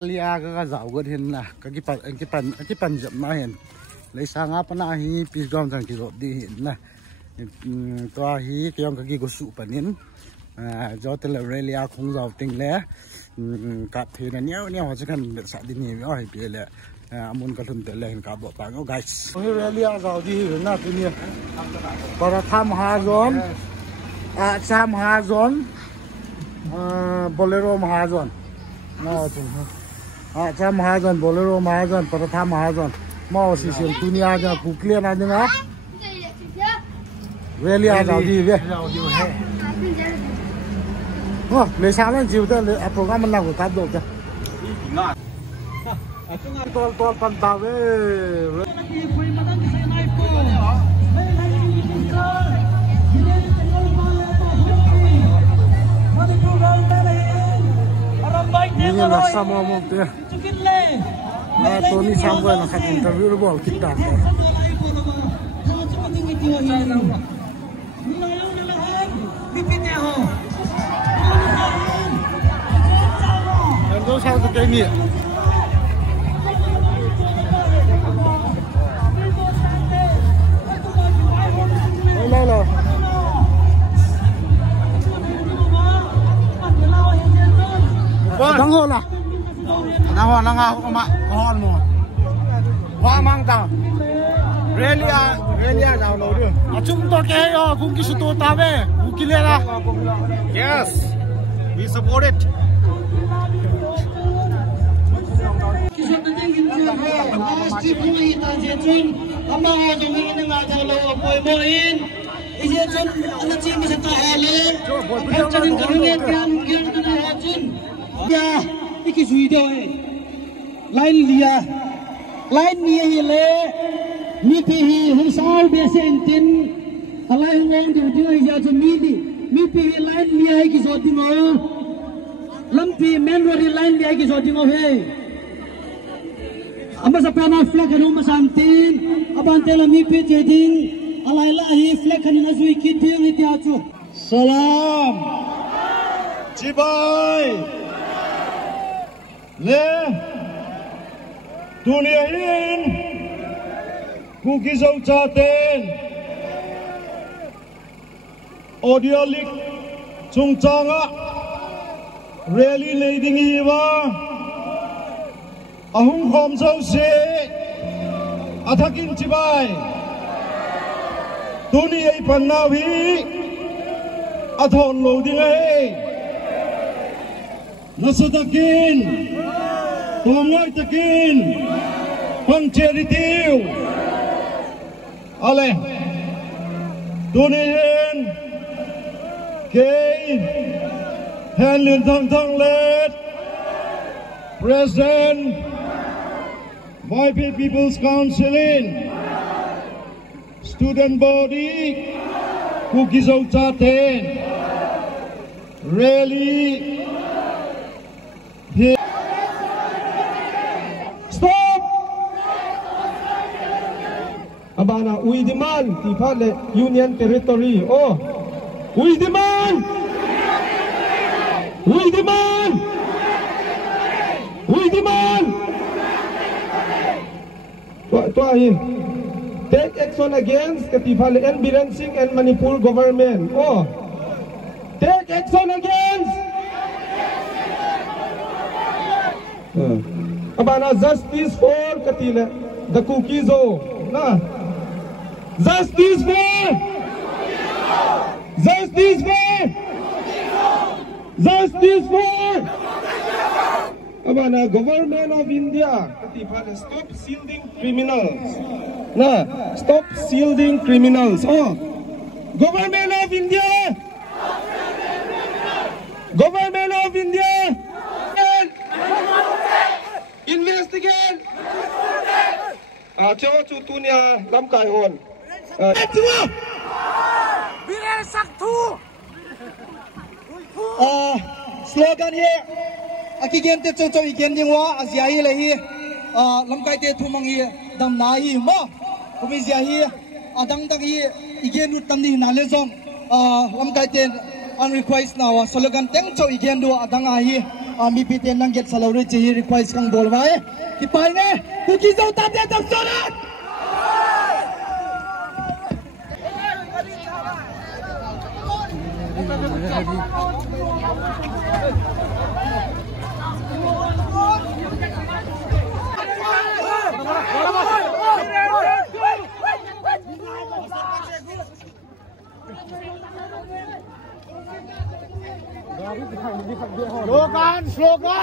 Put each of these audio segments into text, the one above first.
Lia ka zau ga hin na ka ki pan jam ma hen lấy sang apa na hi pi gam sang ki ro di hin na to hi kyong ka ki go su panin jo te le relia khong zau ting le ka the na neo ho kan sa di ni ho hi pi le amun ka thum te le ka bo pa ngo guys relia zau di na ti ni para tham ha zon sam ha zon bolero mahazon no tu cha mahazon bolero mahazon paratha mahazon mau sisil dunia ja kuklian aja na relia zau di ve oh le sa lan jiu ta le program man na ko ka do ja tol pan ta ve ini lah sama mungkin. Nah, Tony sampai nak interview bol kita. Dan tu saya tu kini. Hello. Đang hôn à? Đang hôn không mà hôn mà. Hoa mang tao. Relia nào nấu được. Chúng tôi cái cũng kỹ thuật ta về, cũng kỹ lên à? Yes, we support it. Ya, iki suido lain nia le mi pihi hisal besentin alai ngong tu ya tu mi pihi lain nia iki sotingo lampi main road lain nia iki sotingo he amba sapana flag anu masantin abantela mi pihi jeding alai lahi flag anu azui kiting iti acu salam cibai le dunia in kuki zau chaten audio lik chung changa rally leading hiwa ahung khom zau se athakin chibai dunia pannawi athon loading ai nasadakin Tumai takin pangceritiu ale dunian kei hanlin thang let President YP People's Council in student body kukizau chaten rally Abana, we demand the Union Territory. Oh, we demand. Take action against Katifale and Biren Singh and Manipur government. Oh, take action against. Abana, justice for Katile, the Kukizo. Nah. Justice for Abana, government of India stop shielding criminals. Nah, stop shielding criminals. Oh, government of India. Investigate. Cho chu tu nia lam kai hon. slogan hi akigen te chocho igen dingwa azia hi le hi lamkai te thumang hi dam na hi ma kumi zia hi adang dang hi igen ut tam ni na le jong lamkai te unrequest na wa slogan teng cho igen do adang a hi mi pi te nang get salary chi request kang bol mai ki pai ne ku ki zo ta te dam so na slogan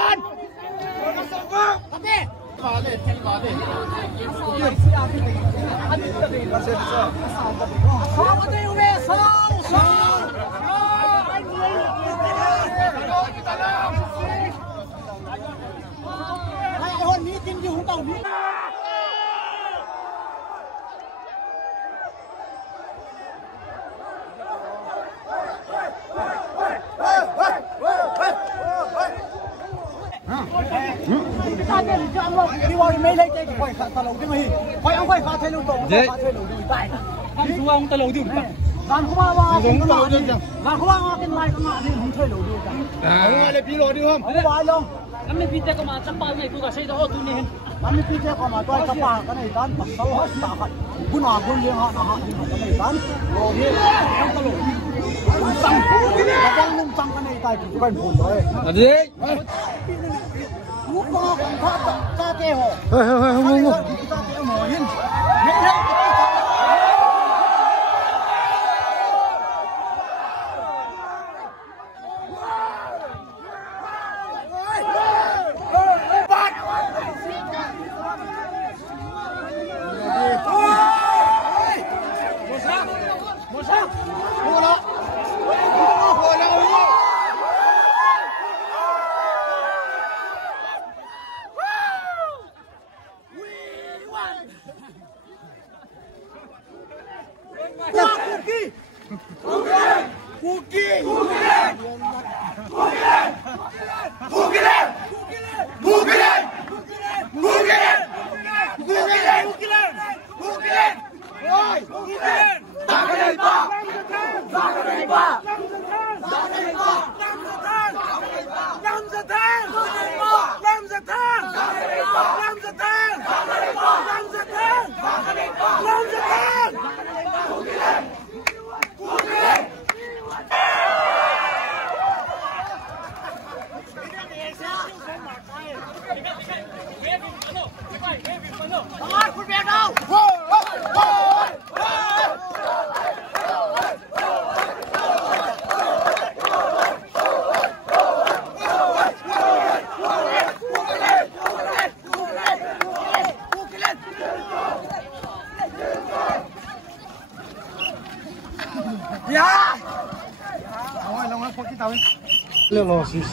lo si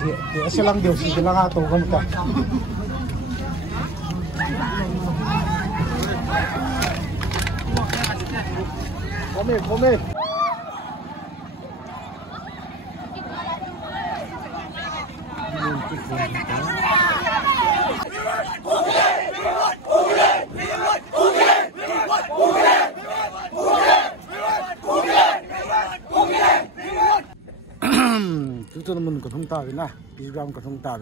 silang điều si silang ato không ta come chúng mình có thông tàu na Pigram có thông tàu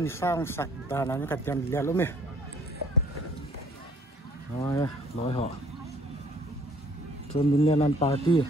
ni sang sạch đà này cái tiền lẻ lắm mẹ rồi nói họ cho mình lên ăn party